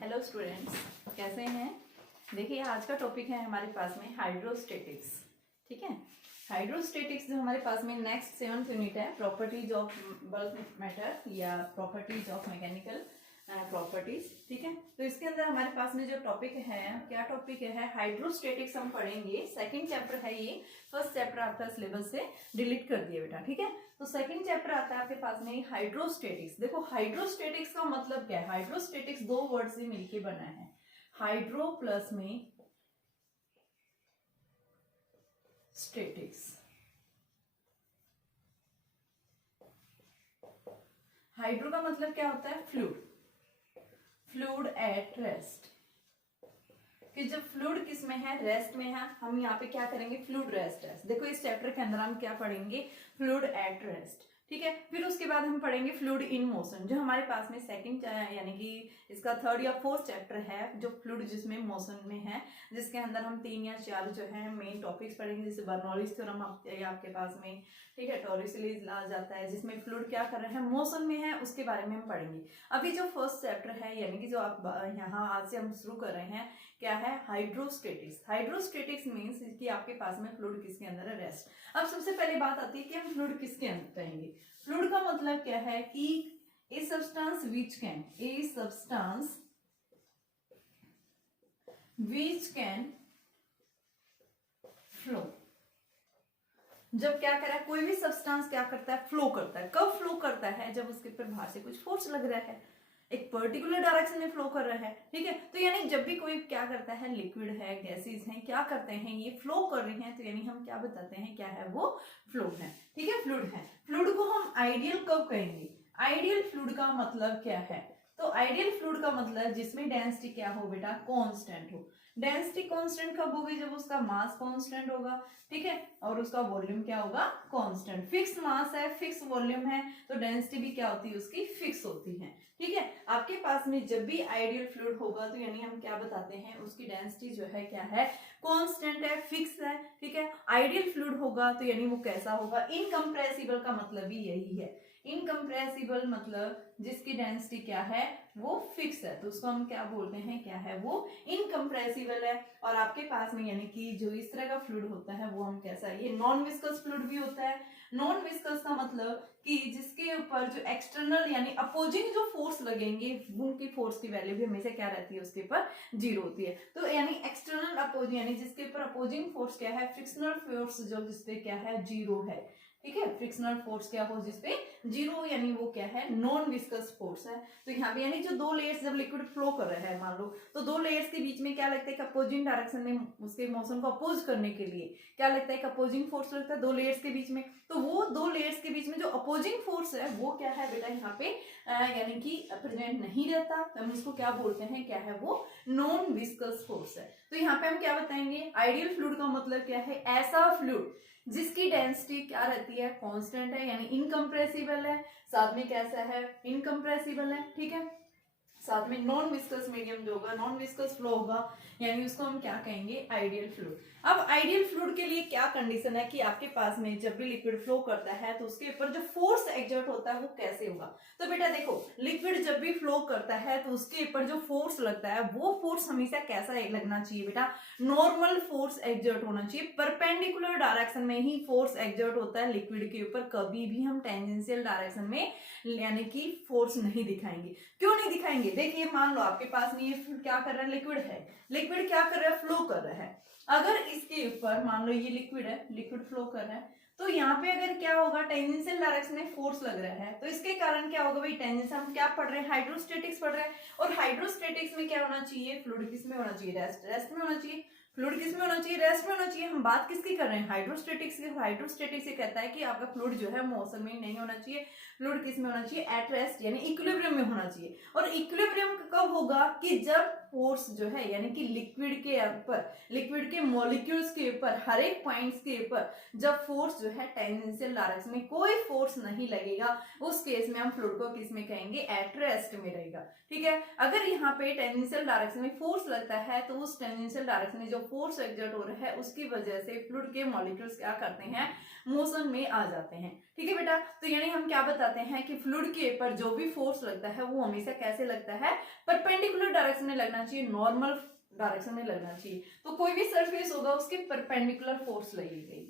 Hello students, कैसे हैं। देखिए आज का टॉपिक है हमारे पास में हाइड्रोस्टेटिक्स। ठीक है, हाइड्रोस्टेटिक्स जो हमारे पास में नेक्स्ट 7th यूनिट है, प्रॉपर्टीज ऑफ बल्क मैटर या प्रॉपर्टीज ऑफ मैकेनिकल प्रॉपर्टीज। ठीक है, तो इसके अंदर हमारे पास में जो टॉपिक है, क्या टॉपिक है, हाइड्रोस्टेटिक्स हम पढ़ेंगे। सेकंड चैप्टर है ये, फर्स्ट चैप्टर आपका सिलेबस से डिलीट कर दिया बेटा। ठीक है, तो सेकंड चैप्टर आता है आपके पास में हाइड्रोस्टेटिक्स। देखो हाइड्रोस्टेटिक्स का मतलब क्या है। हाइड्रोस्टेटिक्स दो वर्ड से मिलके बना है, हाइड्रो प्लस में स्टेटिक्स। हाइड्रो का मतलब क्या होता है, फ्लूइड, फ्लूइड एट रेस्ट। कि जब फ्लूइड किस में है, रेस्ट में है, हम यहाँ पे क्या करेंगे, फ्लूइड रेस्ट। देखो इस चैप्टर के अंदर हम क्या पढ़ेंगे, फ्लूइड एट रेस्ट। ठीक है, फिर उसके बाद हम पढ़ेंगे फ्लूइड इन मोशन, जो हमारे पास में सेकंड यानी कि इसका थर्ड या फोर्थ चैप्टर है, जो फ्लूइड जिसमें मोशन में है, जिसके अंदर हम 3 या 4 जो है मेन टॉपिक्स पढ़ेंगे। जैसे बर्नौलीज थ्योरम आपके पास में, ठीक है, टॉरिस ला जाता है, जिसमें फ्लूइड क्या कर रहे हैं, मोशन में है, उसके बारे में हम पढ़ेंगे। अभी जो फर्स्ट चैप्टर है यानी कि जो आप यहाँ आज से हम शुरू कर रहे हैं, क्या है, हाइड्रोस्टेटिक्स। हाइड्रोस्टेटिक्स मींस कि आपके पास में फ्लूइड किसके अंदर है, रेस्ट। अब सबसे पहले बात आती है कि हम फ्लूइड किसके अंदर कहेंगे। फ्लूइड का मतलब क्या है कि a substance which can flow. जब क्या करा है, कोई भी सब्सटेंस क्या करता है, फ्लो करता है। कब फ्लो करता है, जब उसके ऊपर बाहर से कुछ फोर्स लग रहा है, एक पर्टिकुलर डायरेक्शन में फ्लो कर रहा है। ठीक है, तो यानी जब भी कोई क्या करता है, लिक्विड है, गैसेस हैं, क्या करते हैं, ये फ्लो कर रहे हैं, तो यानी हम क्या बताते हैं, क्या है वो, फ्लूइड है। ठीक है, फ्लूइड है। फ्लूइड को हम आइडियल कब कहेंगे, आइडियल फ्लूइड का मतलब क्या है, तो आइडियल फ्लूइड का मतलब जिसमें डेंसिटी क्या हो बेटा, कांस्टेंट हो। डेंसिटी कांस्टेंट कब होगी, जब उसका मास कांस्टेंट होगा। ठीक है, और उसका वॉल्यूम क्या होगा, कांस्टेंट। फिक्स मास है, फिक्स वॉल्यूम है, तो डेंसिटी भी क्या होती है, उसकी फिक्स होती है। ठीक है, आपके पास में जब भी आइडियल फ्लूइड होगा, तो यानी हम क्या बताते हैं, उसकी डेंसिटी जो है क्या है, कांस्टेंट है, फिक्स है। ठीक है, आइडियल फ्लूइड होगा तो यानी वो कैसा होगा, इनकम्प्रेसिबल का मतलब भी यही है। इनकम्प्रेसिबल मतलब जिसकी डेंसिटी क्या है, वो फिक्स है, तो उसको हम क्या बोलते हैं, क्या है वो, इनकम्प्रेसिबल है। और आपके पास में यानी कि जो इस तरह का फ्लूइड होता है, वो हम कैसा, ये नॉन विस्कस फ्लूइड भी होता है। नॉन विस्कस का मतलब कि जिसके ऊपर जो एक्सटर्नल यानी अपोजिंग जो फोर्स लगेंगे, उनकी फोर्स की वैल्यू भी हमेशा क्या रहती है, उसके ऊपर 0 होती है। तो यानी एक्सटर्नल अपोजिंग यानी जिसके ऊपर अपोजिंग फोर्स क्या है, फ्रिक्शनल फोर्स जो जिसपे क्या है, 0 है। ठीक है, फ्रिक्शनल फोर्स क्या हो, जिसपे 0, यानी वो क्या है, नॉन विस्कस फोर्स है। तो यहाँ पे यानी जो दो लेयर्स जब लिक्विड फ्लो कर रहा है, मान लो, तो दो लेयर्स के बीच में क्या लगता है, कि अपोजिंग डायरेक्शन में उसके मोशन को अपोज करने के लिए क्या लगता है, कि अपोजिंग फोर्स लगता है दो लेयर्स के बीच में। तो वो दो लेयर्स के बीच में जो अपोजिंग फोर्स है, वो क्या है बेटा, यहाँ पे यानी कि प्रेजेंट नहीं रहता, तो हम इसको क्या बोलते हैं, क्या है वो, नॉन विस्कस फोर्स है। तो यहाँ पे हम क्या बताएंगे, आइडियल फ्लूइड का मतलब क्या है, ऐसा फ्लूइड जिसकी डेंसिटी क्या रहती है, कांस्टेंट है, यानी इनकम्प्रेसिबल है, साथ में कैसा है, इनकम्प्रेसिबल है। ठीक है, साथ में नॉन विस्कस मीडियम जो होगा, नॉन विस्कस फ्लो होगा, यानी उसको हम क्या कहेंगे, आइडियल फ्लूइड। अब आइडियल फ्लूइड के लिए क्या कंडीशन है, कि आपके पास में जब भी लिक्विड फ्लो करता है, तो उसके ऊपर जो फोर्स एक्सर्ट होता है, वो कैसे होगा। तो बेटा देखो, लिक्विड जब भी फ्लो करता है, तो उसके ऊपर जो फोर्स लगता है, वो फोर्स हमेशा कैसा लगना चाहिए बेटा, नॉर्मल फोर्स एक्सर्ट होना चाहिए। परपेंडिकुलर डायरेक्शन में ही फोर्स एक्सर्ट होता है लिक्विड के ऊपर, कभी भी हम टेंजेंशियल डायरेक्शन में यानी कि फोर्स नहीं दिखाएंगे। क्यों नहीं दिखाएंगे, देखिए मान लो आपके पास में ये क्या कर रहा है, लिक्विड है, लिक्विड क्या कर रहा है, फ्लो कर रहा है। अगर इसके ऊपर मान लो ये लिक्विड है, लिक्विड फ्लो कर रहा है, तो यहाँ पे अगर क्या होगा, टेंजेंशियल डायरेक्शन में फोर्स लग रहा है, तो इसके कारण क्या होगा भाई, टेंजेंशियल, हम क्या पढ़ रहे हैं, हाइड्रोस्टेटिक्स पढ़ रहे हैं। और हाइड्रोस्टेटिक्स में क्या होना चाहिए, फ्लूइड किस में होना चाहिए, रेस्ट में होना चाहिए। फ्लूइड किस में होना चाहिए, रेस्ट में होना चाहिए। हम बात किसकी कर रहे हैं, हाइड्रोस्टेटिक्स की। हाइड्रोस्टेटिक्स ये कहता है कि आपका फ्लूइड जो है मोशन में नहीं होना चाहिए, फ्लूइड किस में होना चाहिए, एट रेस्ट यानी इक्विलिब्रियम में होना चाहिए। और इक्विलिब्रियम कब होगा, कि जब फोर्स जो है यानी कि लिक्विड के ऊपर, लिक्विड के मॉलिक्यूल्स के ऊपर, हर एक पॉइंट्स के ऊपर जब फोर्स जो है टेंजेंशियल डायरेक्शन में कोई फोर्स नहीं लगेगा, उस केस में हम फ्लूइड को किस में कहेंगे, एट रेस्ट में रहेगा। ठीक है, अगर यहाँ पे टेंजेंशियल डायरेक्शन में फोर्स लगता है, तो उस टेंजेंशियल डायरेक्शन में जो फोर्स एक्सर्ट हो रहा है, उसकी वजह से फ्लूइड के मॉलिक्यूल्स क्या करते हैं, मोशन में आ जाते हैं। ठीक है बेटा, तो यानी हम क्या बता बताते हैं कि फ्लूइड के ऊपर जो भी फोर्स लगता है वो हमेशा कैसे लगता है, परपेंडिकुलर डायरेक्शन में लगना चाहिए, नॉर्मल डायरेक्शन में लगना चाहिए। तो कोई भी सरफेस होगा उसके परपेंडिकुलर फोर्स लगेगी,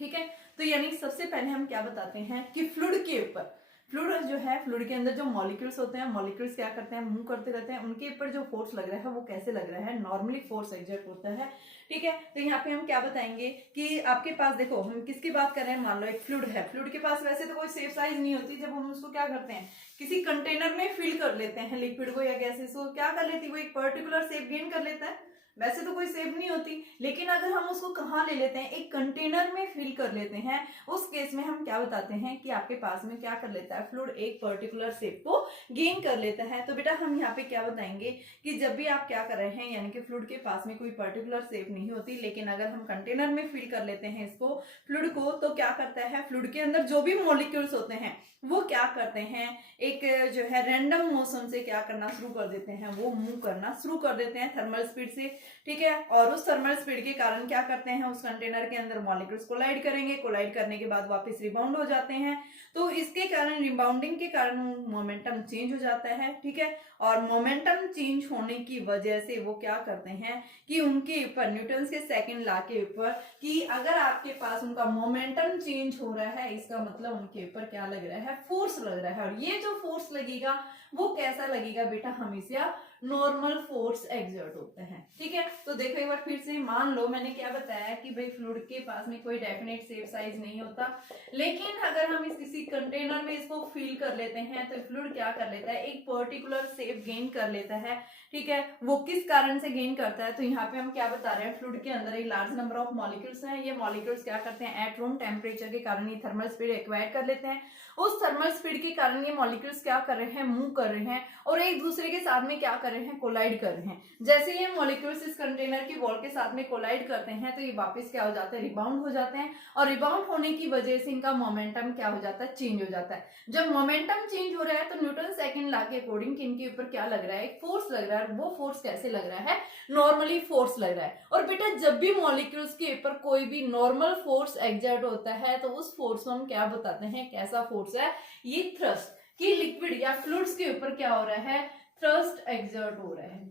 ठीक है। तो यानी सबसे पहले हम क्या बताते हैं कि फ्लूइड के ऊपर, फ्लूइड जो है, फ्लूइड के अंदर जो मॉलिक्यूल्स होते हैं, मॉलिक्यूल्स क्या करते हैं, मूव करते रहते हैं, उनके ऊपर जो फोर्स लग रहा है वो कैसे लग रहा है, नॉर्मली फोर्स एग्जर्ट होता है, ठीक है। तो यहाँ पे हम क्या बताएंगे कि आपके पास देखो, हम किसकी बात कर रहे हैं, मान लो एक फ्लूइड है, फ्लूइड के पास वैसे तो कोई सेफ साइज नहीं होती, जब हम उसको क्या करते हैं किसी कंटेनर में फिल कर लेते हैं लिक्विड को या गैसेस को, क्या कर लेती है वो एक पर्टिकुलर शेप गेन कर लेता है, वैसे तो कोई शेप नहीं होती, लेकिन अगर हम उसको कहाँ ले लेते हैं, एक कंटेनर में फिल कर लेते हैं, उस केस में हम क्या बताते हैं कि आपके पास में क्या कर लेता है फ्लूइड, एक पर्टिकुलर शेप को गेन कर लेता है। तो बेटा हम यहाँ पे क्या बताएंगे कि जब भी आप क्या कर रहे हैं, यानी कि फ्लूइड के पास में कोई पर्टिकुलर शेप नहीं होती, लेकिन अगर हम कंटेनर में फिल कर लेते हैं इसको फ्लूइड को, तो क्या करता है फ्लूइड के अंदर जो भी मॉलिक्यूल्स होते हैं वो क्या करते हैं, एक जो है रैंडम मोशन से क्या करना शुरू कर देते हैं, वो मूव करना शुरू कर देते हैं थर्मल स्पीड से, ठीक है। और उस थर्मल स्पीड के कारण क्या करते हैं, उस कंटेनर के अंदर मॉलिक्यूल्स कोलाइड करेंगे, कोलाइड करने के बाद वापस रिबाउंड हो जाते हैं, तो इसके कारण रिबाउंडिंग के कारण मोमेंटम चेंज हो जाता है, ठीक है। और मोमेंटम चेंज होने की वजह से वो क्या करते हैं कि उनके ऊपर न्यूटन्स के सेकंड लॉ के ऊपर, कि अगर आपके पास उनका मोमेंटम चेंज हो रहा है, इसका मतलब उनके ऊपर क्या लग रहा है, फोर्स लग रहा है। और ये जो फोर्स लगेगा वो कैसा लगेगा बेटा, हमेशा नॉर्मल फोर्स एक्सर्ट होते हैं, ठीक है। तो देखो एक बार फिर से, मान लो मैंने क्या बताया कि भाई फ्लूइड के पास में कोई डेफिनेट शेप साइज नहीं होता, लेकिन अगर हम इस किसी कंटेनर में इसको फिल कर लेते हैं तो फ्लूइड क्या कर लेता है, एक पर्टिकुलर शेप गेन कर लेता है, ठीक है। वो किस कारण से गेन करता है, तो यहाँ पे हम क्या बता रहे हैं, फ्लूइड के अंदर एक लार्ज नंबर ऑफ मॉलिक्यूल्स हैं, ये मॉलिक्यूल्स क्या करते हैं, एट रूम टेम्परेचर के कारण ये थर्मल स्पीड एक्वायर कर लेते हैं, उस थर्मल स्पीड के कारण ये मॉलिक्यूल्स क्या कर रहे हैं, मूव कर रहे हैं और एक दूसरे के साथ में क्या कर रहे हैं, कोलाइड कर रहे हैं। जैसे ये मॉलिक्यूल्स इस कंटेनर की वॉल के साथ में कोलाइड करते हैं तो ये वापस क्या हो जाता है, रिबाउंड हो जाते हैं, और रिबाउंड होने की वजह से इनका मोमेंटम क्या हो जाता है, चेंज हो जाता है। जब मोमेंटम चेंज हो रहा है तो न्यूटन सेकंड लॉ के अकॉर्डिंग इनके ऊपर क्या लग रहा है, एक फोर्स लग रहा है, वो फोर्स कैसे लग रहा है, नॉर्मली फोर्स लग रहा है। और बेटा जब भी मॉलिक्यूल्स के ऊपर कोई भी नॉर्मल फोर्स एक्सर्ट होता है तो उस फोर्स को हम क्या बताते हैं, कैसा फोर्स है, ये थ्रस्ट, कि लिक्विड या फ्लूइड्स के ऊपर क्या हो रहा है, थ्रस्ट एक्सर्ट हो रहा है।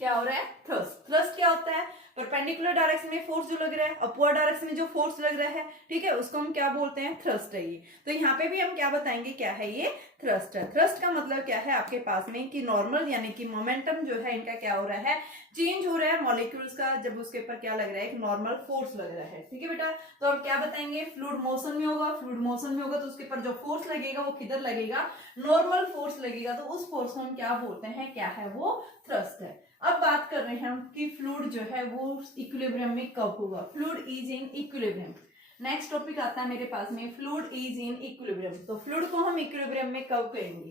क्या हो रहा है, थ्रस्ट। थ्रस्ट क्या होता है, परपेंडिकुलर डायरेक्शन में फोर्स जो लग रहा है, अपवर्ड डायरेक्शन में जो फोर्स लग रहा है, ठीक है, उसको हम क्या बोलते हैं, थ्रस्ट है ये। तो यहाँ पे भी हम क्या बताएंगे, क्या है ये, थ्रस्ट है। थ्रस्ट का मतलब क्या है आपके पास में कि नॉर्मल, यानी कि मोमेंटम जो है इनका क्या हो रहा है, चेंज हो रहा है मॉलिक्यूल्स का, जब उसके ऊपर क्या लग रहा है, एक नॉर्मल फोर्स लग रहा है, ठीक है बेटा। तो अब क्या बताएंगे, फ्लूइड मोशन में होगा, फ्लूइड मोशन में होगा तो उसके ऊपर जो फोर्स लगेगा वो किधर लगेगा, नॉर्मल फोर्स लगेगा, तो उस फोर्स को हम क्या बोलते हैं, क्या है वो, थ्रस्ट है। अब बात कर रहे हैं हम कि फ्लूइड जो है वो इक्विलिब्रियम में कब होगा, fluid is in equilibrium. Next topic आता है मेरे पास में, फ्लूइड इज इन इक्विलिब्रियम। तो फ्लूइड को हम इक्विलिब्रियम में कब कहेंगे,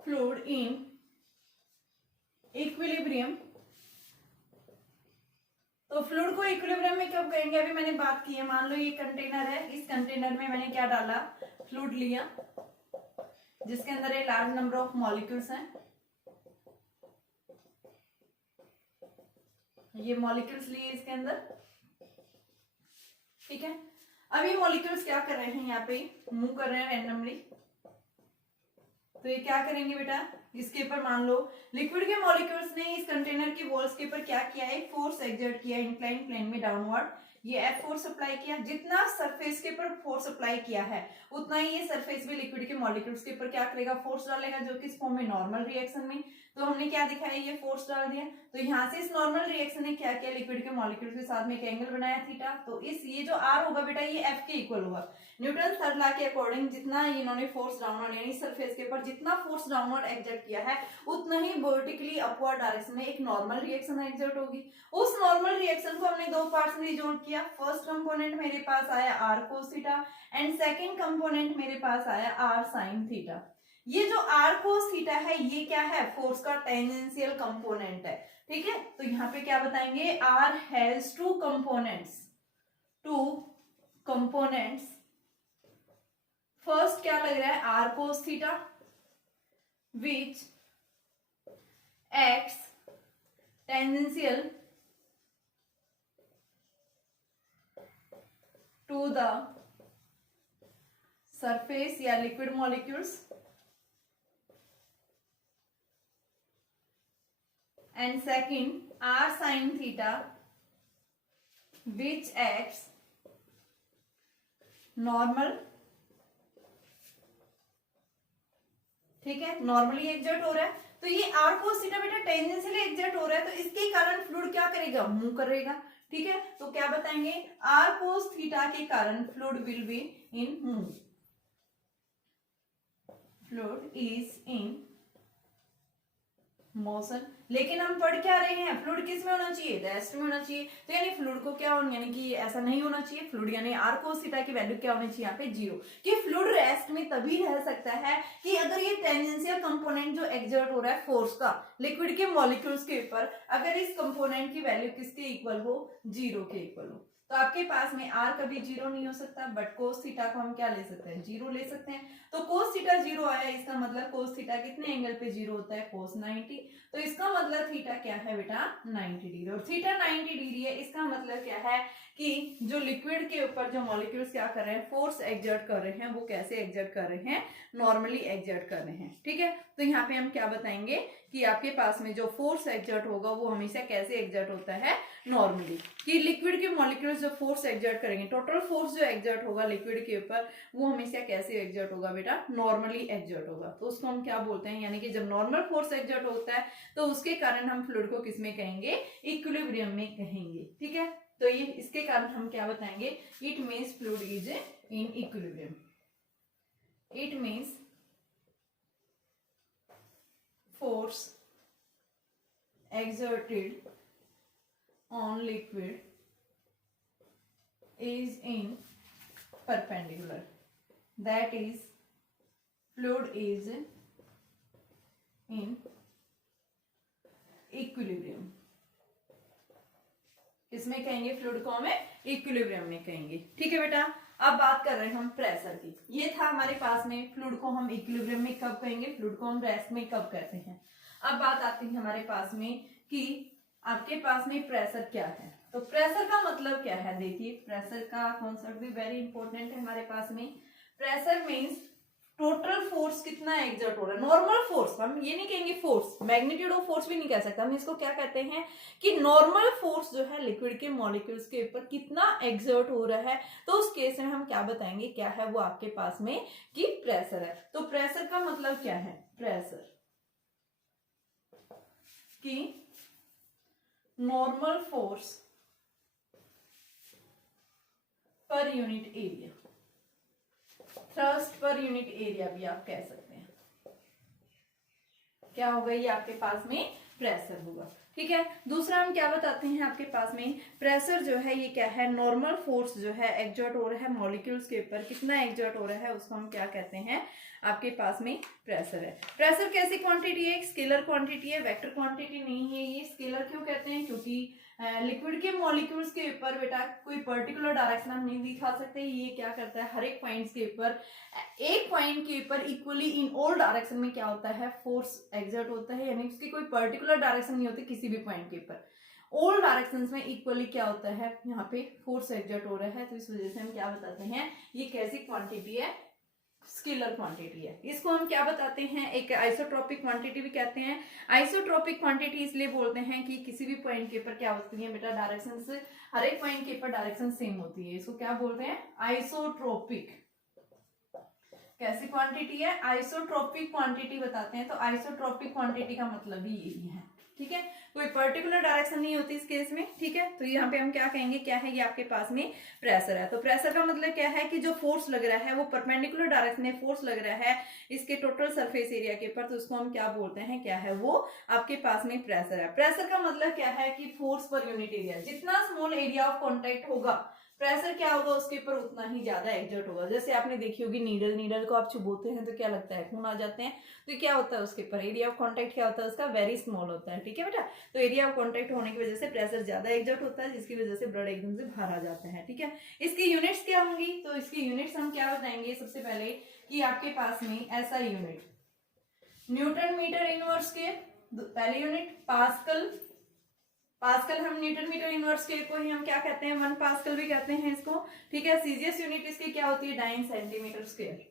फ्लूइड इन इक्विलिब्रियम। तो फ्लूइड को इक्विलिब्रियम में कब कहेंगे, अभी मैंने बात की है, मान लो ये कंटेनर है, इस कंटेनर में मैंने क्या डाला, फ्लूइड लिया, जिसके अंदर एक लार्ज नंबर ऑफ मॉलिक्यूल्स हैं, ये मॉलिक्यूल्स लिए इसके अंदर, ठीक है। अब ये मॉलिक्यूल्स क्या कर रहे हैं, यहाँ पे मूव कर रहे हैं रैंडमली, तो ये क्या करेंगे बेटा, इसके ऊपर मान लो लिक्विड के मॉलिक्यूल्स ने इस कंटेनर की वॉल्स के ऊपर क्या किया है, फोर्स एक्सर्ट किया इंक्लाइन प्लेन में डाउनवर्ड, ये एफ फोर्स अप्लाई किया, जितना सरफेस के ऊपर फोर्स अप्लाई किया है उतना ही ये सरफेस भी लिक्विड के मॉलिक्यूल्स के ऊपर क्या करेगा, फोर्स डालेगा, जो कि इस फॉर्म में नॉर्मल रिएक्शन में। तो हमने क्या दिखाया, ये फोर्स डाल दिया, तो यहाँ से इस नॉर्मल रिएक्शन ने क्या किया, लिक्विड के मॉलिक्यूल्स के साथ में एक एंगल बनाया थीटा, तो इस ये जो आर होगा बेटा ये एफ के इक्वल होगा। न्यूटन थर्ड लॉ के अकॉर्डिंग जितना इन्होंने फोर्स डाउनवर्ड यानी सरफेस के ऊपर जितना फोर्स डाउनवर्ड एक्सर्ट किया है उतना ही वर्टिकली अपवर्ड डायरेक्शन में एक नॉर्मल रिएक्शन एक्सर्ट होगी। उस नॉर्मल रिएक्शन को हमने दो पार्ट्स में रिजोल्व किया, फर्स्ट कंपोनेंट मेरे पास आया R cos theta and second component मेरे पास आया आर साइन थीटा। ये जो आर कोस थीटा है ये क्या है, फोर्स का टेंजेंशियल कंपोनेंट है, ठीक है। तो यहाँ पे क्या बताएंगे, R has two components. First क्या लग रहा है, R cos theta which acts tangential to the surface या liquid molecules and second r sin theta which acts normal, ठीक है, नॉर्मली एग्जर्ट हो रहा है। तो ये आर कोस थीटा बेटा टेंजेंशियली एग्जर्ट हो रहा है, तो इसके कारण फ्लूइड क्या करेगा, मूव करेगा, ठीक है। तो क्या बताएंगे, आर कोस थीटा के कारण fluid will be in move, fluid is in motion. लेकिन हम पढ़ क्या रहे हैं, फ्लूइड किस में होना चाहिए, रेस्ट में होना चाहिए। तो यानी फ्लूइड को क्या होना, यानी कि ऐसा नहीं होना चाहिए, फ्लूइड यानी आर कोस थीटा की वैल्यू क्या होनी चाहिए यहाँ पे 0, कि फ्लूइड रेस्ट में तभी रह सकता है कि अगर ये टेंजेंशियल कंपोनेंट जो एक्सर्ट हो रहा है फोर्स का लिक्विड के मॉलिक्यूल्स के ऊपर, अगर इस कंपोनेंट की वैल्यू किसके इक्वल हो, 0 के इक्वल हो। तो आपके पास में आर कभी 0 नहीं हो सकता, बट कोस थीटा को हम क्या ले सकते हैं, 0 ले सकते हैं। तो कोस थीटा 0 आया, इसका मतलब कोस थीटा कितने एंगल पे 0 होता है, कोस 90। तो इसका मतलब थीटा क्या है बेटा, 90 डिग्री। और थीटा 90 डिग्री है, इसका मतलब क्या है कि जो लिक्विड के ऊपर जो मॉलिक्यूल्स क्या कर रहे हैं, फोर्स एक्सर्ट कर रहे हैं, वो कैसे एक्सर्ट कर रहे हैं, नॉर्मली एक्सर्ट कर रहे हैं, ठीक है। तो यहाँ पे हम क्या बताएंगे कि आपके पास में जो फोर्स एक्सर्ट होगा वो हमेशा कैसे एक्सर्ट होता है, नॉर्मली। कि लिक्विड के मॉलिक्यूल्स जो फोर्स एक्सर्ट करेंगे, टोटल फोर्स जो एक्सर्ट होगा लिक्विड के ऊपर, वो हमेशा कैसे एक्सर्ट होगा बेटा, नॉर्मली एक्सर्ट होगा। तो उसको हम क्या बोलते हैं, यानी कि जब नॉर्मल फोर्स एक्सर्ट होता है तो उसके कारण हम फ्लूइड को किसमें कहेंगे, इक्विलिब्रियम में कहेंगे, ठीक है। तो ये इसके कारण हम क्या बताएंगे, it means fluid is in equilibrium, it means force exerted on liquid is in perpendicular, that is fluid is in equilibrium। इसमें कहेंगे फ्लूइड को हमें इक्विलिब्रियम में कहेंगे, ठीक है बेटा। अब बात कर रहे हैं हम प्रेशर की। ये था हमारे पास में फ्लूइड को हम इक्विलिब्रियम में कब कहेंगे, फ्लूइड को हम रेस्ट में कब कहते हैं। अब बात आती है हमारे पास में कि आपके पास में प्रेशर क्या है। तो प्रेशर का मतलब क्या है, देखिए प्रेशर का कॉन्सेप्ट भी वेरी इंपॉर्टेंट है हमारे पास में। प्रेशर मीन्स टोटल फोर्स कितना एक्सर्ट हो रहा है, नॉर्मल फोर्स, हम ये नहीं कहेंगे फोर्स, मैग्नीट्यूड ऑफ फोर्स भी नहीं कह सकते हम, इसको क्या कहते हैं कि नॉर्मल फोर्स जो है लिक्विड के मॉलिक्यूल्स के ऊपर कितना एक्सर्ट हो रहा है। तो उस केस में हम क्या बताएंगे, क्या है वो आपके पास में कि प्रेशर है। तो प्रेशर का मतलब क्या है, प्रेशर कि normal force per unit area, thrust per unit area भी आप कह सकते हैं, क्या होगा, ये आपके पास में प्रेशर होगा, ठीक है। दूसरा हम क्या बताते हैं आपके पास में, प्रेशर जो है ये क्या है, नॉर्मल फोर्स जो है एक्सर्ट हो रहा है मॉलिक्यूल्स के ऊपर, कितना एक्सर्ट हो रहा है उसको हम क्या कहते हैं, आपके पास में प्रेशर है। प्रेशर कैसी क्वांटिटी है, एक स्केलर क्वांटिटी है, वेक्टर क्वांटिटी नहीं है। ये स्केलर क्यों कहते हैं, क्योंकि लिक्विड के मॉलिक्यूल्स के ऊपर बेटा कोई पर्टिकुलर डायरेक्शन हम नहीं दिखा सकते। ये क्या करता है, हर एक पॉइंट्स के ऊपर, एक पॉइंट के ऊपर इक्वली इन ऑल डायरेक्शन में क्या होता है, फोर्स एक्सर्ट होता है, यानी उसकी कोई पर्टिकुलर डायरेक्शन नहीं होती किसी भी पॉइंट के ऊपर, ऑल डायरेक्शंस में इक्वली क्या होता है, यहाँ पे फोर्स एक्सर्ट हो रहा है। तो इस वजह से हम क्या बताते हैं, ये कैसी क्वांटिटी है, स्केलर क्वांटिटी है। इसको हम क्या बताते हैं, एक आइसोट्रोपिक क्वांटिटी भी कहते हैं। आइसोट्रोपिक क्वांटिटी इसलिए बोलते हैं कि किसी भी पॉइंट के ऊपर क्या होती है बेटा, डायरेक्शन से हर एक पॉइंट के ऊपर डायरेक्शन सेम होती है, इसको क्या बोलते हैं, आइसोट्रोपिक। कैसी क्वांटिटी है, आइसोट्रोपिक क्वांटिटी बताते हैं। तो आइसोट्रोपिक क्वांटिटी का मतलब ही यही है, ठीक है, कोई पर्टिकुलर डायरेक्शन नहीं होती इस केस में, ठीक है। तो यहाँ पे हम क्या कहेंगे, क्या है, ये आपके पास में प्रेशर है। तो प्रेशर का मतलब क्या है कि जो फोर्स लग रहा है वो परपेंडिकुलर डायरेक्शन में फोर्स लग रहा है इसके टोटल सरफेस एरिया के ऊपर, तो उसको हम क्या बोलते हैं, क्या है वो आपके पास में प्रेशर है। प्रेशर का मतलब क्या है कि फोर्स पर यूनिट एरिया, जितना स्मॉल एरिया ऑफ कॉन्टेक्ट होगा प्रेशर क्या होगा उसके ऊपर उतना ही ज्यादा एक्सर्ट होगा। जैसे आपने देखी होगी नीडल को आप चुभोते हैं तो क्या लगता है, खून आ जाते हैं, तो क्या होता है उसके ऊपर एरिया ऑफ कांटेक्ट क्या होता है उसका, वेरी स्मॉल होता है, ठीक है बेटा। तो एरिया ऑफ कांटेक्ट होने की वजह से प्रेशर ज्यादा एक्सर्ट होता है, जिसकी वजह से ब्लड एकदम से बाहर आ जाता है, ठीक है। इसकी यूनिट्स क्या होंगी, तो इसकी यूनिट्स हम क्या बताएंगे, सबसे पहले कि आपके पास में ऐसा यूनिट न्यूटन मीटर इनवर्स के, पहली यूनिट पास्कल, पास्कल हम न्यूटन मीटर इनवर्स स्केयर को ही हम क्या कहते हैं, 1 पास्कल भी कहते हैं इसको, ठीक है। सीजीएस यूनिट इसकी क्या होती है, 9 सेंटीमीटर स्क्वायर,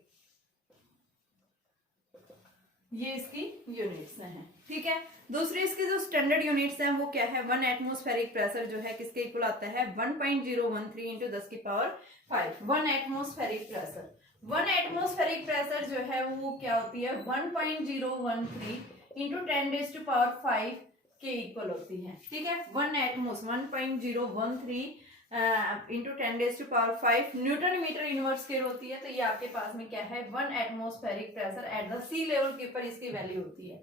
ये इसकी यूनिट्स हैं, ठीक है। दूसरी इसकी जो स्टैंडर्ड यूनिट्स हैं वो क्या है, 1 एटमॉस्फेरिक प्रेशर जो है किसके इक्वल आता है 1.013 इंटू 10 की power 5। 1 atmospheric pressure, 1 atmospheric pressure जो है वो क्या होती है 1.013 इंटू 10 रेज़ टू पावर 5 के इक्वल होती है, ठीक है। 1.013 into 10 raise to power 5 newton metre inverse square होती है। तो ये आपके पास में क्या है 1 atmospheric pressure at the sea level के ऊपर इसकी वैल्यू होती है,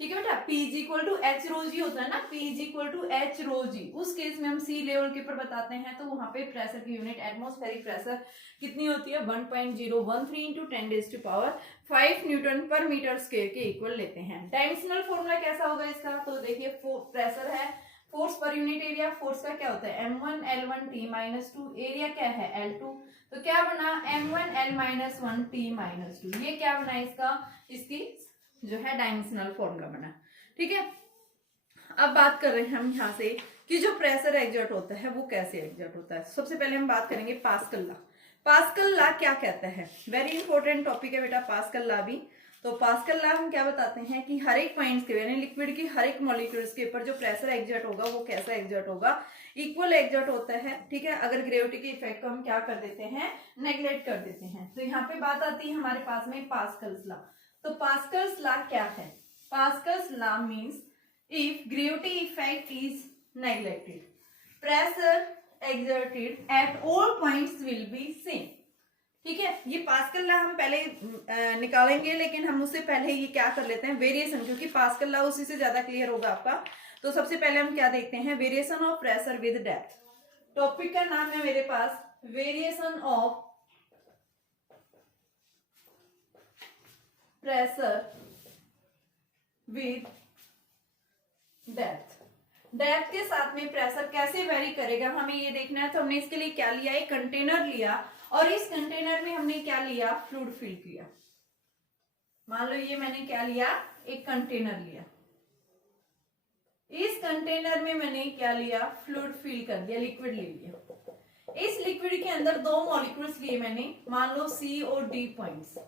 ठीक है बेटा। P is equal to H rho G होता है ना, P is equal to H rho G. उस केस में हम सी लेवल के ऊपर बताते हैं तो वहां पे प्रेशर की यूनिट एटमॉस्फेरिक प्रेशर कितनी होती है 1.013 into 10 raise to power 5 newton पर मीटर स्क्वायर के इक्वल लेते हैं। डायमेंशनल फॉर्मूला कैसा होगा इसका, तो देखिए प्रेशर है, force per unit area, force का क्या होता है m1 l1 t minus 2, area क्या है l2, तो क्या बना m1 l minus 1 t minus 2। ये क्या बना इसका, इसकी जो है डायमेंशनल फॉर्मूला बना, ठीक है। अब बात कर रहे हैं हम यहाँ से कि जो प्रेशर एग्जर्ट होता है वो कैसे एग्जर्ट होता है। सबसे पहले हम बात करेंगे पास्कल लॉ। पास्कल लॉ क्या कहता है, वेरी इंपॉर्टेंट टॉपिक है बेटा पास्कल लॉ भी। तो पास्कल लॉ हम क्या बताते हैं कि हर एक पॉइंट्स के यानी लिक्विड की हर एक मॉलिक्यूल्स के ऊपर जो प्रेशर एग्जर्ट होगा वो कैसा एग्जर्ट होगा, इक्वल एग्जर्ट होता है, ठीक है। अगर ग्रेविटी के इफेक्ट को हम क्या कर देते हैं, नेग्लेक्ट कर देते हैं। तो यहाँ पे बात आती है हमारे पास में पास्कल्स लॉ। तो पास्कल्स लॉ क्या है, Pascal's law means if gravity effect is neglected, pressure exerted at all points will be same, ठीक है। ये पास्कल लॉ हम पहले निकालेंगे, लेकिन हम उससे पहले ये क्या कर लेते हैं वेरिएशन, क्योंकि पास्कल लॉ उसी से ज्यादा क्लियर होगा आपका। तो सबसे पहले हम क्या देखते हैं, variation of pressure with depth. Topic का नाम है मेरे पास variation of pressure with depth. Depth के साथ में प्रेशर कैसे वेरी करेगा हमें ये देखना है। तो हमने इसके लिए क्या लिया, एक कंटेनर लिया और इस कंटेनर में हमने क्या लिया, फ्लूइड फिल किया। मान लो ये मैंने क्या लिया, एक कंटेनर लिया, इस कंटेनर में मैंने क्या लिया, फ्लूइड फिल कर दिया, लिक्विड ले लिया। इस लिक्विड के अंदर दो मॉलिक्यूल्स लिए मैंने, मान लो C और D पॉइंट्स।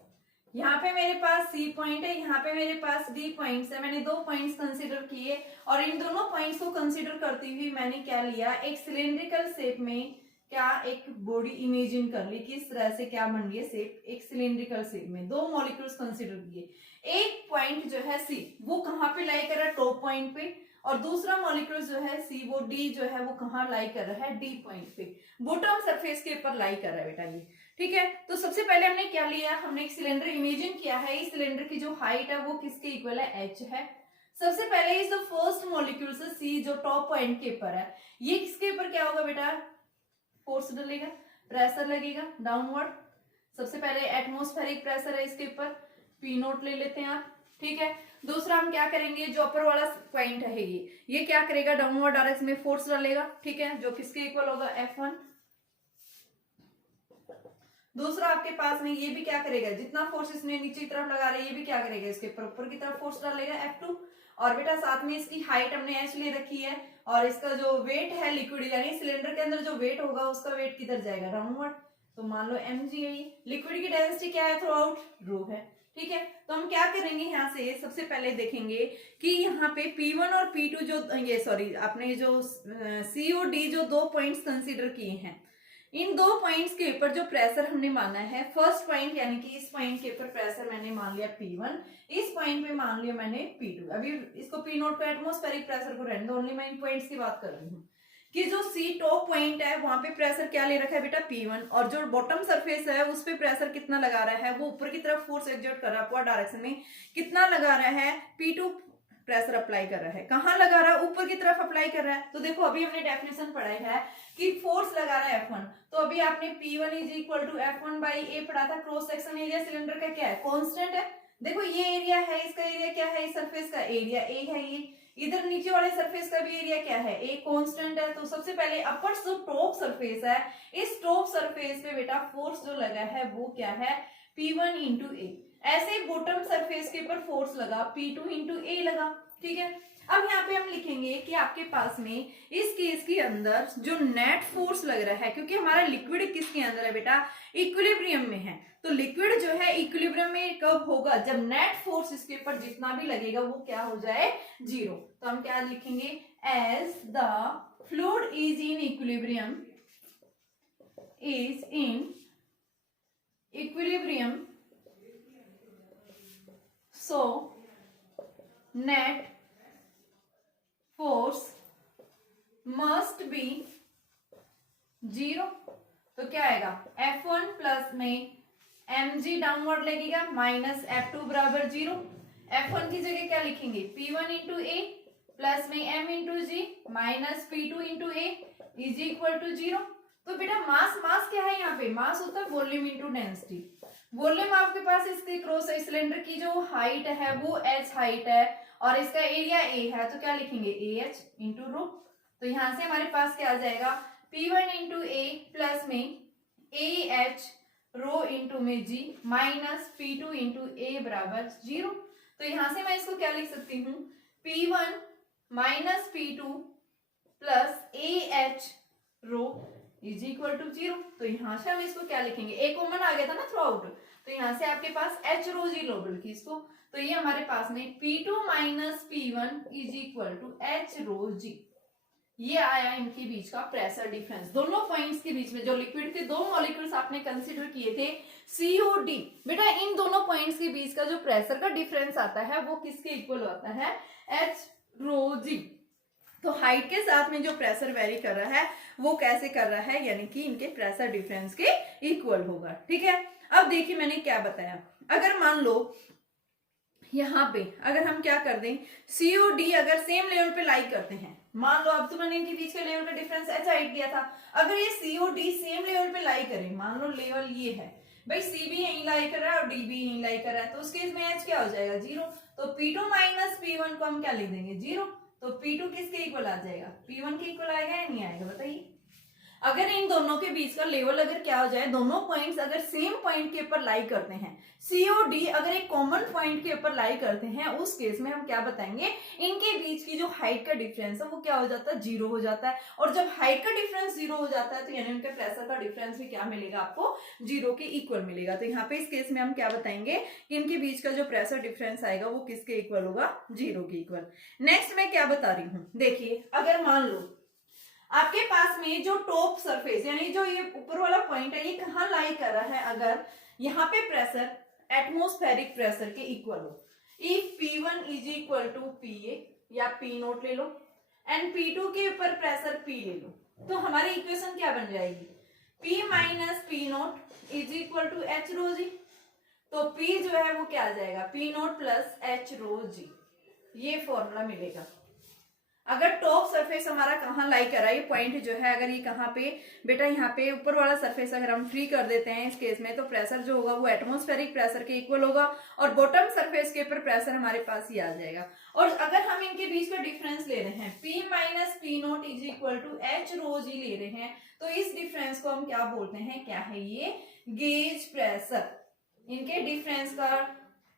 यहाँ पे मेरे पास C पॉइंट है, यहाँ पे मेरे पास D पॉइंट्स है। मैंने दो पॉइंट्स कंसीडर किए और इन दोनों पॉइंट्स को कंसीडर करते हुए मैंने क्या लिया, एक सिलेंड्रिकल शेप में क्या एक बॉडी इमेजिन कर ली, किस तरह से क्या बन गई शेप, एक सिलेंड्रिकल शेप में। दो मॉलिक्यूल्स कंसीडर किए, एक पॉइंट जो है C वो कहाँ पे लाई कर रहा है, टॉप पॉइंट पे, और दूसरा मॉलिक्यूल जो है C वो D जो है वो कहाँ लाई कर रहा है, D पॉइंट पे, बॉटम सरफेस के ऊपर लाई कर रहा है बेटा ये, ठीक है। तो सबसे पहले हमने क्या लिया, हमने एक सिलेंडर इमेजिन किया है। इस सिलेंडर की जो हाइट है वो किसके इक्वल है, h है। सबसे पहले इस जो फर्स्ट मॉलिक्यूल से C जो टॉप पॉइंट के ऊपर है, ये किसके ऊपर क्या होगा बेटा, फोर्स डलेगा, प्रेशर लगेगा डाउनवर्ड। सबसे पहले एटमॉस्फेरिक प्रेशर है इसके ऊपर, P नोट ले लेते हैं आप, ठीक है। दूसरा हम क्या करेंगे, जो अपर वाला पॉइंट है ये क्या करेगा, डाउनवर्ड डायरेक्शन में फोर्स डालेगा, ठीक है, जो किसके इक्वल होगा, F1। दूसरा आपके पास में ये भी क्या करेगा, जितना फोर्स इसने नीचे की तरफ लगा रहा है ये भी क्या करेगा, इसके ऊपर की तरफ फोर्स डालेगा, F2। और बेटा साथ में इसकी हाइट हमने h ले रखी है और इसका जो वेट है लिक्विड यानी सिलेंडर के अंदर जो वेट होगा उसका वेट किधर जाएगा, डाउनवर्ड। तो मान लो mg है। लिक्विड की डेंसिटी क्या है, थ्रू आउट रो है, ठीक है। तो हम क्या करेंगे, यहाँ से सबसे पहले देखेंगे कि यहाँ पे P1 और P2 जो ये सॉरी आपने जो C और D जो दो पॉइंट्स कंसीडर किए हैं, इन दो पॉइंट्स के ऊपर जो प्रेशर हमने माना है, फर्स्ट पॉइंट यानी कि इस पॉइंट के ऊपर प्रेशर मैंने मान लिया P1, इस पॉइंट पे मान लिया मैंने P2। अभी इसको P नोट को एटमॉस्फेरिक प्रेशर को रहने दो, ओनली मैं इन पॉइंट्स की बात कर रही हूँ कि जो C टॉप पॉइंट है वहां पे प्रेशर क्या ले रखा है बेटा, P1, और जो बॉटम सरफेस है उस पे प्रेशर कितना लगा रहा है, वो ऊपर की तरफ फोर्स एक्सर्ट कर रहा है, अपवर्ड डायरेक्शन में कितना लगा रहा है, P2 प्रेशर अप्लाई कर रहा है। कहाँ लगा रहा है, ऊपर की तरफ अप्लाई कर रहा है। तो देखो अभी हमने डेफिनेशन पढ़ाई है कि फोर्स लगा रहा है F1, तो अभी आपने P1 is equal to F1 by A पढ़ा था। क्रॉस सेक्शन एरिया सिलेंडर का क्या है, कांस्टेंट है। देखो ये एरिया है, इसका एरिया क्या है, इस सरफेस का एरिया A है, ये इधर नीचे वाले सरफेस का भी एरिया क्या है, A कांस्टेंट है। तो सबसे पहले अपर जो टॉप सरफेस है, इस टॉप सरफेस पे बेटा फोर्स जो लगा है वो क्या है, P1 इंटू ए। ऐसे बॉटम सरफेस के ऊपर फोर्स लगा P2 इंटू ए लगा, ठीक है। अब यहाँ पे हम लिखेंगे कि आपके पास में इस केस के अंदर जो नेट फोर्स लग रहा है, क्योंकि हमारा लिक्विड किसके अंदर है बेटा, इक्विलिब्रियम में है, तो लिक्विड जो है इक्विलिब्रियम में कब होगा, जब नेट फोर्स इसके ऊपर जितना भी लगेगा वो क्या हो जाए, जीरो। तो हम क्या लिखेंगे, as the fluid is in equilibrium, is in equilibrium, so net force must be zero. तो क्या आएगा, F1 प्लस में mg डाउनवर्ड लगेगा माइनस F2 बराबर जीरो। F1 की जगह क्या लिखेंगे, P1 इंटू ए प्लस में m into G minus P2 into A is equal to zero. तो बेटा मास क्या है, यहाँ पे मास होता है वॉल्यूम इंटू डेंसिटी। वॉल्यूम आपके पास इसके क्रॉस सिलेंडर की जो हाइट है वो h हाइट है और इसका एरिया a है, तो क्या लिखेंगे AH इंटू रो। तो यहां से हमारे पास क्या आ जाएगा, P1 इंटू ए प्लस में AH रो इंटू में जी माइनस P2 इंटू ए बराबर जीरो। तो यहां से मैं इसको क्या लिख सकती हूँ, P1 minus P2 plus AH rho is equal to zero. तो यहां से हम इसको क्या लिखेंगे, ए कॉमन आ गया था ना थ्रू आउट, तो यहां से आपके पास H रो जी लोबल की इसको, तो ये हमारे पास में P2 minus P1 is equal to H rho G. ये आया इनके बीच का प्रेशर डिफरेंस, दोनों पॉइंट्स के बीच में जो लिक्विड के दो मॉलिक्यूल्स आपने कंसीडर किए थे COD, बेटा इन दोनों पॉइंट्स के बीच का जो प्रेशर का डिफरेंस आता है वो किसके इक्वल होता है, H रो जी। तो हाइट के साथ में जो प्रेशर वेरी कर रहा है वो कैसे कर रहा है, यानी कि इनके प्रेशर डिफरेंस के इक्वल होगा। ठीक है, अब देखिए मैंने क्या बताया, अगर मान लो यहाँ पे अगर हम क्या कर दें, COD अगर सेम लेवल पे लाई करते हैं, मान लो अब तो मैंने इनके बीच के लेवल का डिफरेंस h हाइट दिया था, अगर ये COD सेम लेवल पे लाई करें, मान लो लेवल ये है भाई, C भी यहीं लाई कर रहा है और D भी यहीं लाई कर रहा है, तो उस केस में h क्या हो जाएगा, जीरो। तो P2 माइनस P1 को हम क्या लिख देंगे, जीरो। तो P2 किसके इक्वल आ जाएगा, P1 के इक्वल आएगा या नहीं आएगा, बताइए। अगर इन दोनों के बीच का लेवल अगर क्या हो जाए, दोनों पॉइंट्स अगर सेम पॉइंट के ऊपर लाई करते हैं, COD अगर एक कॉमन पॉइंट के ऊपर लाई करते हैं, उस केस में हम क्या बताएंगे, इनके बीच की जो हाइट का डिफरेंस है वो क्या हो जाता है, जीरो हो जाता है। और जब हाइट का डिफरेंस जीरो हो जाता है तो यानी उनके प्रेशर का डिफरेंस भी क्या मिलेगा, आपको जीरो के इक्वल मिलेगा। तो यहाँ पे इस केस में हम क्या बताएंगे, इनके बीच का जो प्रेशर डिफरेंस आएगा वो किसके इक्वल होगा, जीरो के इक्वल। नेक्स्ट मैं क्या बता रही हूँ, देखिए अगर मान लो आपके पास में जो टॉप सरफेस यानी जो ये ऊपर वाला पॉइंट है ये कहाँ लाई कर रहा है, अगर यहाँ पे प्रेशर एटमॉस्फेरिक प्रेशर के इक्वल हो, if P1 is equal to PA या P नोट ले लो एंड P2 के ऊपर प्रेशर P ले लो, तो हमारी इक्वेशन क्या बन जाएगी, P माइनस P not is equal to H rho G. तो P जो है वो क्या आ जाएगा, P not plus H rho G, ये फॉर्मूला मिलेगा। अगर टॉप सरफेस हमारा कहाँ लाई कर रहा है, ये पॉइंट जो है अगर ये कहाँ पे बेटा, यहाँ पे ऊपर वाला सरफेस अगर हम फ्री कर देते हैं इस केस में, तो प्रेशर जो होगा वो एटमॉस्फेरिक प्रेशर के इक्वल होगा और बॉटम सरफेस के ऊपर प्रेशर हमारे पास ही आ जाएगा। और अगर हम इनके बीच का डिफरेंस ले रहे हैं, P माइनस P not is equal to H rho G ले रहे हैं, तो इस डिफरेंस को हम क्या बोलते हैं, क्या है ये, गेज प्रेशर। इनके डिफरेंस का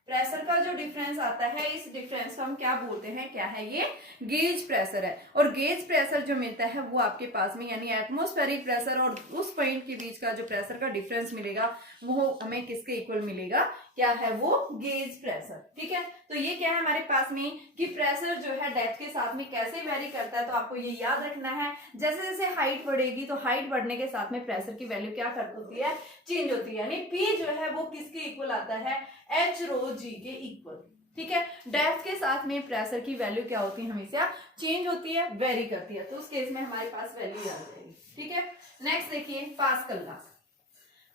प्रेशर का जो डिफरेंस आता है, इस डिफरेंस को हम क्या बोलते हैं, क्या है ये, गेज प्रेशर है। और गेज प्रेशर जो मिलता है वो आपके पास में यानी एटमॉस्फेरिक प्रेशर और उस पॉइंट के बीच का जो प्रेशर का डिफरेंस मिलेगा वो हमें किसके इक्वल मिलेगा, क्या है वो, गेज प्रेशर। ठीक है, तो ये क्या है हमारे पास में कि प्रेशर जो है डेप्थ के साथ में कैसे वेरी करता है, तो आपको ये याद रखना है, जैसे जैसे हाइट बढ़ेगी तो हाइट बढ़ने के साथ में प्रेशर की वैल्यू क्या करती होती है, चेंज होती है, यानी P जो है वो किसके इक्वल आता है, H रो जी के इक्वल। ठीक है, डेप्थ के साथ में प्रेशर की वैल्यू क्या होती है, हमेशा चेंज होती है, वेरी करती है, तो उस केस में हमारे पास वैल्यू आ जाएगी। ठीक है, नेक्स्ट देखिए पास्कल लॉ।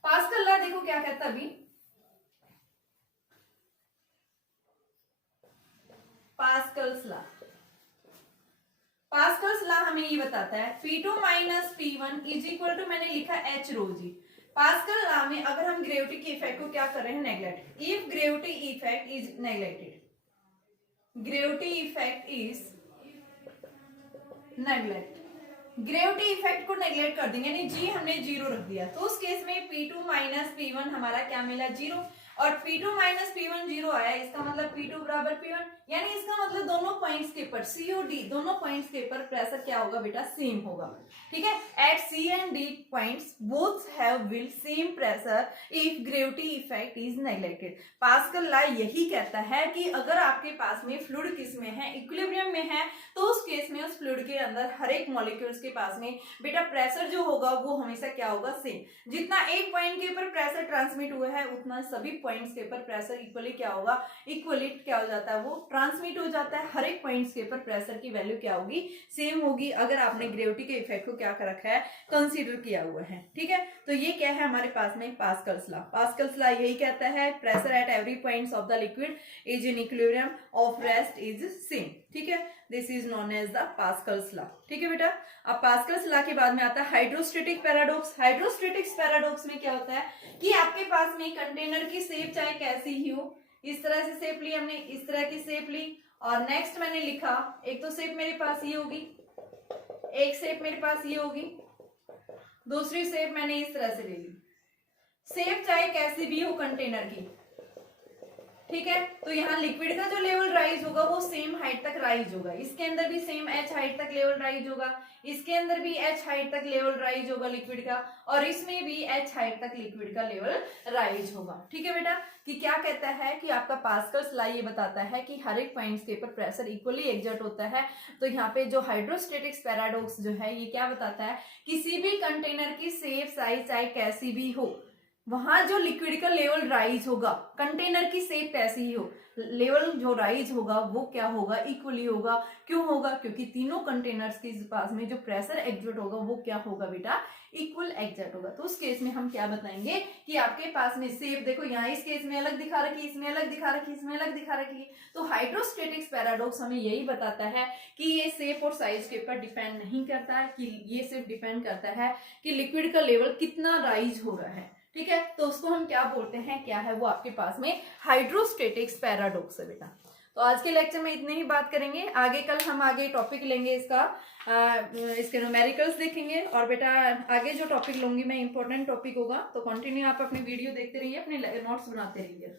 पास्कल लॉ देखो क्या कहता है, अभी पास्कल्स लॉ, पास्कल्स लॉ हमें ये बताता है P2 minus P1 is equal to, मैंने लिखा H रो जी। पास्कल लॉ में अगर हम ग्रेविटी के इफेक्ट को क्या कर रहे हैं, neglect, if gravity effect is neglected, gravity effect is neglect, gravity effect को नेग्लेक्ट कर देंगे यानी जी हमने जीरो रख दिया, तो उस केस में P2 माइनस P1 हमारा क्या मिला, जीरो। और P2 माइनस P1 0 आया, इसका मतलब P2 बराबर P1, यानी इसका मतलब दोनों पॉइंट्स के ऊपर C और D दोनों पॉइंट्स के ऊपर प्रेशर क्या होगा बेटा, सेम होगा। ठीक है, at C and D points both have will same pressure if gravity effect is neglected. Pascal law यही कहता है कि अगर आपके पास में फ्लूइड किस में है, इक्विलिब्रियम में है, तो उस केस में उस फ्लूइड के अंदर हर एक मॉलिक्यूल्स के पास में बेटा प्रेशर जो होगा वो हमेशा क्या होगा, सेम। जितना एक पॉइंट के ऊपर प्रेशर ट्रांसमिट हुआ है उतना सभी पॉइंट्स के ऊपर प्रेशर इक्वली क्या होगा, इक्वली क्या हो जाता है, वो ट्रांसमिट हो जाता है। हर एक पॉइंट्स के ऊपर प्रेशर की वैल्यू क्या होगी, सेम होगी, अगर आपने ग्रेविटी के इफेक्ट को क्या कर रखा है, कंसीडर किया हुआ है। ठीक है, तो ये क्या है हमारे पास में, पास्कल्स लॉ। पास्कल्स लॉ यही कहता है pressure at every points of the liquid is in equilibrium of rest is same. ठीक है, this is known as the Pascal's law. ठीक है बेटा, अब पास्कल्स लॉ के बाद में आता है हाइड्रोस्टेटिक पैराडॉक्स। हाइड्रोस्टेटिक पैराडॉक्स में क्या होता है कि आपके पास में कंटेनर की शेप चाहे कैसी ही हो, इस तरह से शेप ली हमने, इस तरह की शेप ली, और नेक्स्ट मैंने लिखा, एक तो शेप मेरे पास ये होगी, एक शेप मेरे पास ये होगी, दूसरी शेप मैंने इस तरह से ले ली। शेप चाहे कैसी भी हो कंटेनर की, ठीक है, तो यहाँ लिक्विड का जो लेवल राइज होगा वो सेम हाइट तक राइज होगा, इसके अंदर भी सेम h हाइट तक लेवल राइज होगा, इसके अंदर भी h हाइट तक लेवल राइज होगा लिक्विड का, और इसमें भी h हाइट तक लिक्विड का लेवल राइज होगा। ठीक है बेटा, कि क्या कहता है कि आपका पास्कल्स लॉ ये बताता है कि हर एक पॉइंट्स के ऊपर प्रेशर इक्वली एग्जर्ट होता है। तो यहाँ पे जो हाइड्रोस्टेटिक्स पैराडॉक्स जो है ये क्या बताता है, किसी भी कंटेनर की शेप साइज चाहे कैसी भी हो, वहां जो लिक्विड का लेवल राइज होगा, कंटेनर की शेप कैसी ही हो, लेवल जो राइज होगा वो क्या होगा, इक्वली होगा। क्यों होगा, क्योंकि तीनों कंटेनर्स के पास में जो प्रेशर एग्जर्ट होगा वो क्या होगा बेटा, इक्वल एग्जर्ट होगा। तो उस केस में हम क्या बताएंगे कि आपके पास में शेप देखो, यहाँ इस केस में अलग दिखा रखी, इसमें अलग दिखा रखी, इसमें अलग दिखा रखी। तो हाइड्रोस्टेटिक्स पैराडॉक्स हमें यही बताता है कि ये शेप और साइज के ऊपर डिपेंड नहीं करता है, कि ये सिर्फ डिपेंड करता है कि लिक्विड का लेवल कितना राइज हो रहा है। ठीक है, तो उसको हम क्या बोलते हैं, क्या है वो आपके पास में हाइड्रोस्टेटिक्स पैराडॉक्स है बेटा। तो आज के लेक्चर में इतने ही बात करेंगे, आगे कल हम आगे टॉपिक लेंगे इसका, इसके न्यूमेरिकल्स देखेंगे, और बेटा आगे जो टॉपिक लूंगी मैं इंपॉर्टेंट टॉपिक होगा, तो कंटिन्यू आप अपनी वीडियो देखते रहिए, अपने नोट्स बनाते रहिए।